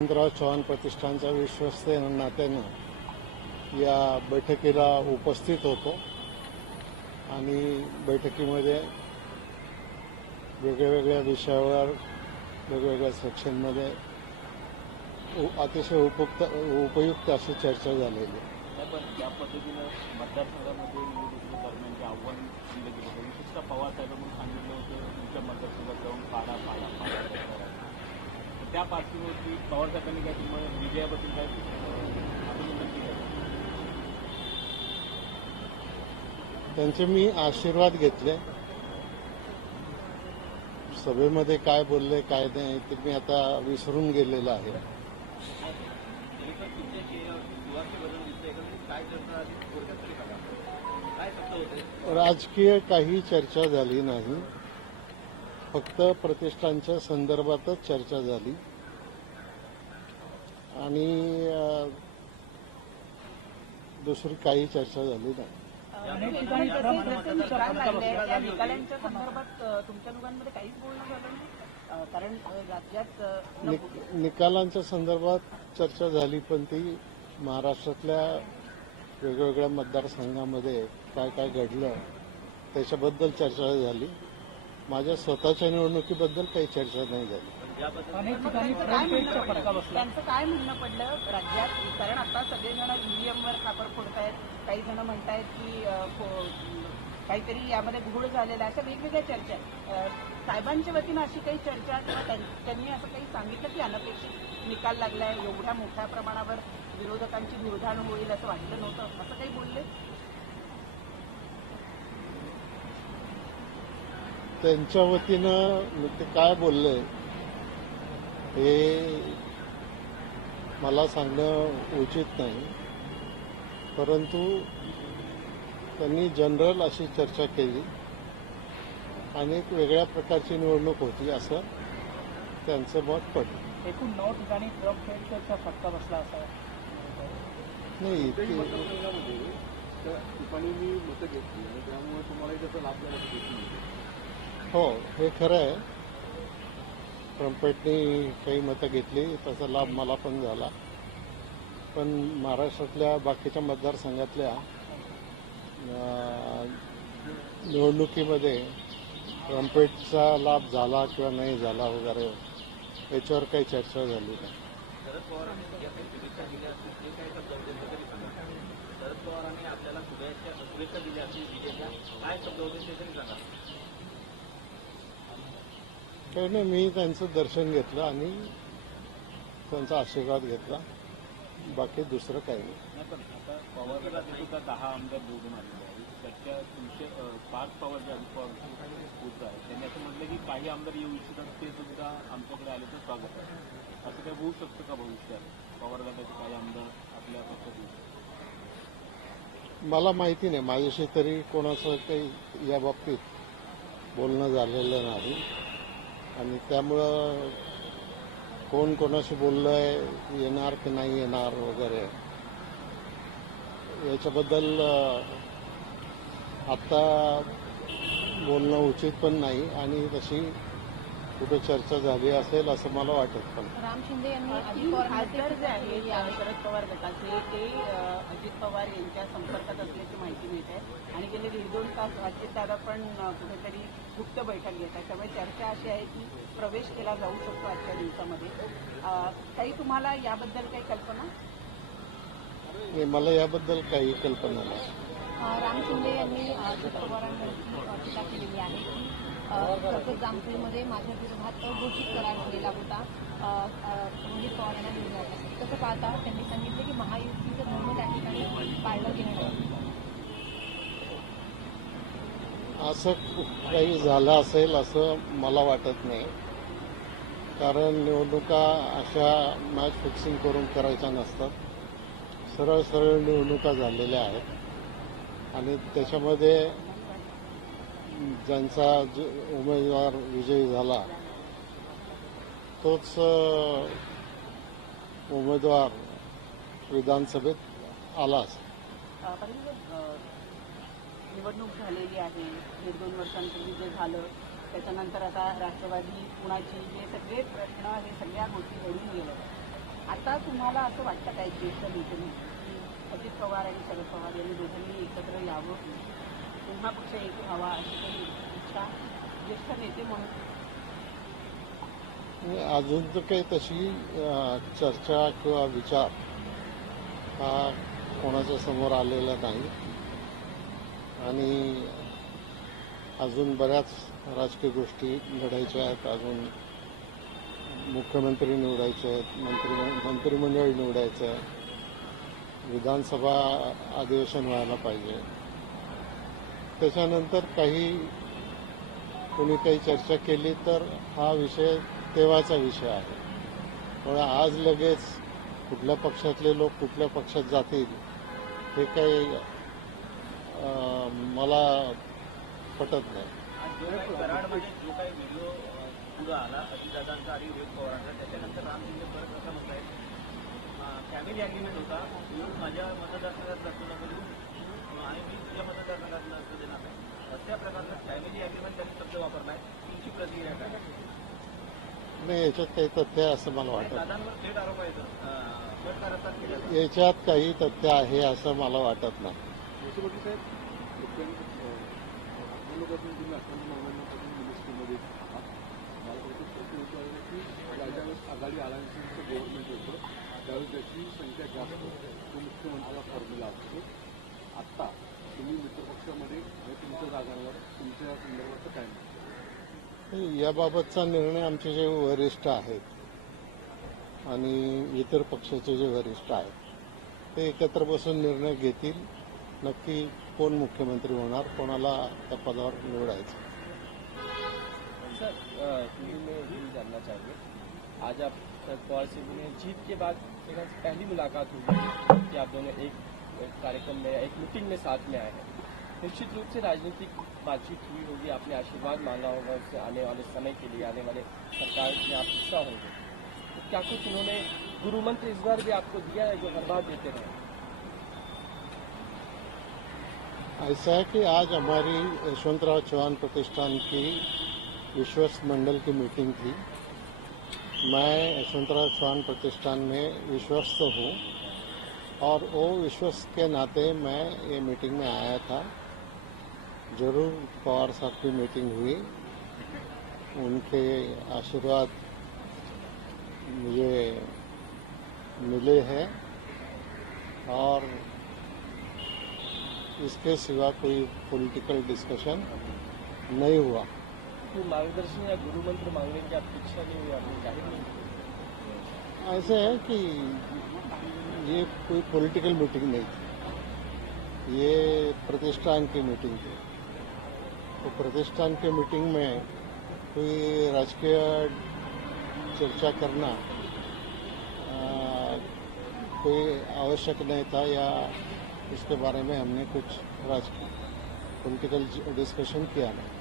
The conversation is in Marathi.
यशवंतराव चव्हाण प्रतिष्ठानच्या विश्वस्त नात्यानं या बैठकीला उपस्थित होतो आणि बैठकीमध्ये वेगवेगळ्या विषयावर वेगवेगळ्या सेक्शनमध्ये अतिशय उपयुक्त अशी चर्चा झालेली आहे. या पद्धतीनं मतदारसंघामध्ये निवडणुकीच्या दरम्यानचे आव्हान दिलं गेलं होतं. विशेषतः पवार साहेबांनी सांगितलं होतं तुमच्या मतदारसंघात जाऊन पाडा त्या पार्श्वभूमीवरती पवार साहेबांनी काय तुम्हाला विजयाबद्दल काय विनंती केली? त्यांचे मी आशीर्वाद घेतले. सभेमध्ये काय बोलले काय नाही ते मी आता विसरून गेलेलो आहे. राजकीय काही चर्चा झाली नाही, फक्त प्रतिष्ठानच्या संदर्भातच चर्चा झाली आणि दुसरी काही चर्चा झाली नाही. निकालांच्या संदर्भात तुमच्या दोघांमध्ये काहीच बोलणं झालं नाही, कारण राज्यात निकालांच्या संदर्भात चर्चा झाली, पण ती महाराष्ट्रातल्या वेगवेगळ्या मतदारसंघामध्ये काय काय घडलं त्याच्याबद्दल चर्चा झाली. माझ्या स्वतःच्या निवडणुकीबद्दल काही चर्चा नाही झाली. त्यांचं काय म्हणणं पडलं राज्यात, कारण आता सगळेजण ईव्हीएमवर खापर फोडतायत, काही जण म्हणतायत की काहीतरी यामध्ये घोळ झालेला, अशा वेगवेगळ्या चर्चा. साहेबांच्या वतीनं अशी काही चर्चा किंवा त्यांनी असं काही सांगितलं की अनपेक्षित निकाल लागलाय, एवढ्या मोठ्या प्रमाणावर विरोधकांची निर्धारण होईल असं वाटलं नव्हतं, असं काही बोलले? त्यांच्या वतीनं ते काय बोलले हे मला सांगणं उचित नाही, परंतु त्यांनी जनरल अशी चर्चा केली. अनेक वेगळ्या प्रकारची निवडणूक होती असं त्यांचं मत पडलं. एकूण 9 ठिकाणी ट्रम्प फेडचा फटका बसला असा नाही. ठिकाणी मी मतं घेतली आणि त्यामुळे तुम्हाला त्याचा लाभ झाला. हो, हे खरं आहे. ट्रम्पेटनी काही मतं घेतली, त्याचा लाभ मला पण झाला. पण महाराष्ट्रातल्या बाकीच्या मतदारसंघातल्या निवडणुकीमध्ये ट्रम्पेटचा लाभ झाला किंवा नाही झाला वगैरे याच्यावर काही चर्चा झाली नाही. शरद पवारांनी आपल्याला शुभेच्छा दिल्या असतील, काय शब्द होते ते तरी सांगा. काही नाही, मी त्यांचं दर्शन घेतलं आणि त्यांचा आशीर्वाद घेतला, बाकी दुसरं काही नाही. पण आता पवार सुद्धा 10 आमदार निवडून आलेले आहेत. त्याच्या तुमचे 5 पवार जे अजित पवार पुत्र आहेत त्यांनी असं म्हटलं की काही आमदार येऊ इच्छितात, ते सुद्धा आमच्याकडे आले तर स्वागत आहे. असं काही होऊ शकतं का भविष्यात? पवार गटाचे काही आमदार आपल्या पक्षात येऊ शकतात? मला माहिती नाही, माझ्याशी तरी कोणाचं काही या बाबतीत बोलणं झालेलं नाही आणि त्यामुळं कोण कोणाशी बोललंय, येणार की नाही येणार वगैरे याच्याबद्दल आत्ता बोलणं उचित पण नाही आणि तशी कुठे चर्चा झाली असेल असं मला वाटत पण. राम शिंदे यांनी अजित पवार जे आहे शरद पवार गटाचे ते अजित पवार यांच्या संपर्कात असल्याची माहिती मिळते आणि गेले 1.5 तास अजितदादा पण कुठेतरी गुप्त बैठक घेत आहे. त्यामुळे चर्चा अशी आहे की प्रवेश केला जाऊ शकतो आजच्या दिवसामध्ये. काही तुम्हाला याबद्दल काही कल्पना? नाही, मला याबद्दल काही कल्पना नाही. राम शिंदे यांनी अजित पवारांवरती टीका केलेली आहे की कर्जत जामखेडमध्ये माझ्या विरोधात घोषित करार झालेला होता अजित पवार यांना विरोधात. तसं पाहता त्यांनी सांगितलं की महायुतीचं धर्म त्या ठिकाणी पाळलं गेलं नाही. असं काही झालं असेल असं मला वाटत नाही, कारण निवडणुका अशा मॅच फिक्सिंग करून करायच्या नसतात. सरळ सरळ निवडणुका झालेल्या आहेत आणि त्याच्यामध्ये ज्यांचा उमेदवार विजयी झाला तोच उमेदवार विधानसभेत आलाच. निवडणूक झालेली आहे, 1-2 वर्षांपूर्वी जे झालं त्याच्यानंतर आता राष्ट्रवादी पुण्याची हे सगळे प्रश्न हे सगळ्या गोष्टी घडून गेल्या. आता तुम्हाला असं वाटतं काय ज्येष्ठ नेते म्हणून की अजित पवार आणि शरद पवार यांनी दोघांनी एकत्र यावं, पुन्हा पक्ष एक व्हावा अशी काही इच्छा ज्येष्ठ नेते म्हणून? अजून तर काही तशी चर्चा किंवा विचार हा कोणाच्या समोर आलेला नाही आणि अजून बऱ्याच राजकीय गोष्टी घडायच्या आहेत. अजून मुख्यमंत्री निवडायचे आहेत, मंत्रिमंडळ निवडायचं आहे, विधानसभा अधिवेशन व्हायला पाहिजे. त्याच्यानंतर कोणी काही चर्चा केली तर हा विषय तेव्हाचा विषय आहे. त्यामुळे आज लगेच कुठल्या पक्षातले लोक कुठल्या पक्षात जातील हे काही मला पटत नाही. आज जो काही कराडमध्ये जो काही व्हिडिओ पुढे आला अजितदादांचा आणि रोहित पवारांचा, त्याच्यानंतर राम शिंदे परत असं म्हणतायत फॅमिली अग्रीमेंट होता, माझ्या मतदारसंघात नसतो आणि मी तुझ्या मतदारसंघात नसतो देणार नाही, अशा प्रकारचा फॅमिली अग्रीमेंट त्यांनी शब्द वापरलाय. तुमची प्रतिक्रिया काय? नाही, याच्यात काही तथ्य आहे असं मला वाटत. दादांवर थेट आरोप आहे गट कारस्थान केलं. याच्यात काही तथ्य आहे असं मला वाटत नाही. यशोमती साहेब, लोकांपासून तुम्ही 98 मिनिस्ट्रीमध्ये आहात. मला फक्त प्रश्न विचारला की ज्यावेळेस आघाडी अलायन्सचं गव्हर्नमेंट होतं त्यावेळेस त्याची संख्या जास्त तो मुख्यमंत्र्याला फॉर्म्युला असतो. आत्ता तुम्ही मित्रपक्षामध्ये आणि तुमच्या जागांवर तुमच्या संदर्भाचं काय म्हणतो? याबाबतचा निर्णय आमचे जे वरिष्ठ आहेत आणि इतर पक्षाचे जे वरिष्ठ आहेत ते एकत्र बसून निर्णय घेतील. नक्की कोण मुख्यमंत्री होणार, कोणाला त्या पदावर निवडायचं. सर, हिंदी में ही जानना चाहिए, आज आप शरद पवार से मिले, जीत के बाद पहली मुलाकात हुई कि आप दोनों एक कार्यक्रम में, एक मीटिंग में साथ में आए हैं. निश्चित रूप से राजनीतिक बातचीत हुई होगी, आपने आशीर्वाद मांगा होगा उससे, आने वाले समय के लिए, आने वाले सरकार में आप हिस्सा होंगे. तो क्या कुछ उन्होंने गुरु मंत्र इस बार भी आपको दिया है जो हर बार देते रहे? ऐसा है कि आज हमारी यशवंतराव चौहान प्रतिष्ठान की विश्वस्त मंडल की मीटिंग थी. मैं यशवंतराव चौहान प्रतिष्ठान में विश्वस्त हूँ और वो विश्वस्त के नाते मैं ये मीटिंग में आया था. जरूर पवार साहब की मीटिंग हुई, उनके आशीर्वाद मुझे मिले हैं और इसके सिवा कोई पॉलिटिकल डिस्कशन नहीं हुआ. कोई मार्गदर्शन या गुरु मंत्र मांगने की आपकी इच्छा नहीं हुई, आपने जाहिर नहीं की? ऐसे है कि ये कोई पॉलिटिकल मीटिंग नहीं थी, ये प्रतिष्ठान की मीटिंग थी. तो प्रतिष्ठान की मीटिंग में कोई राजकीय चर्चा करना कोई आवश्यक नहीं था या इसके बारे में हमने कुछ पॉलिटिकल डिस्कशन किया नहीं.